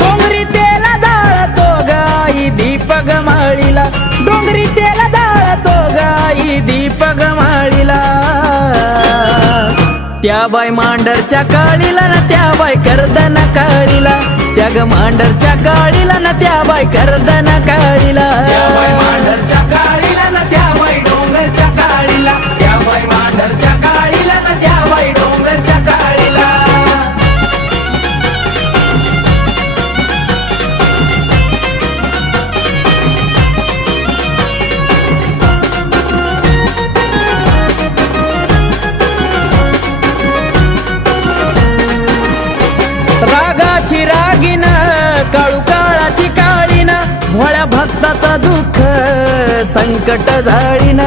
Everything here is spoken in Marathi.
डोंगरी तेला जाळतो गाई दीप गमाळीला, डोंगरी तेला जाळतो गाई दीप गमाळीला. त्या बाई मांडरच्या काळीला ना त्या बाई कर्दन काळीला, त्या ग मांडरच्या काळीला ना त्या बाई कर्दन काळीला. त्या बाई मांडरच्या काळीला ना त्या बाई डोंगरच्या काळीला, त्या बाई मांडरच्या काळीला ना त्या बाई डोंगरच्या काळीला. रागाची रागीन काळू काळाची काळीन, भोळ्या भक्ताचा दुःख संकट झाडीन.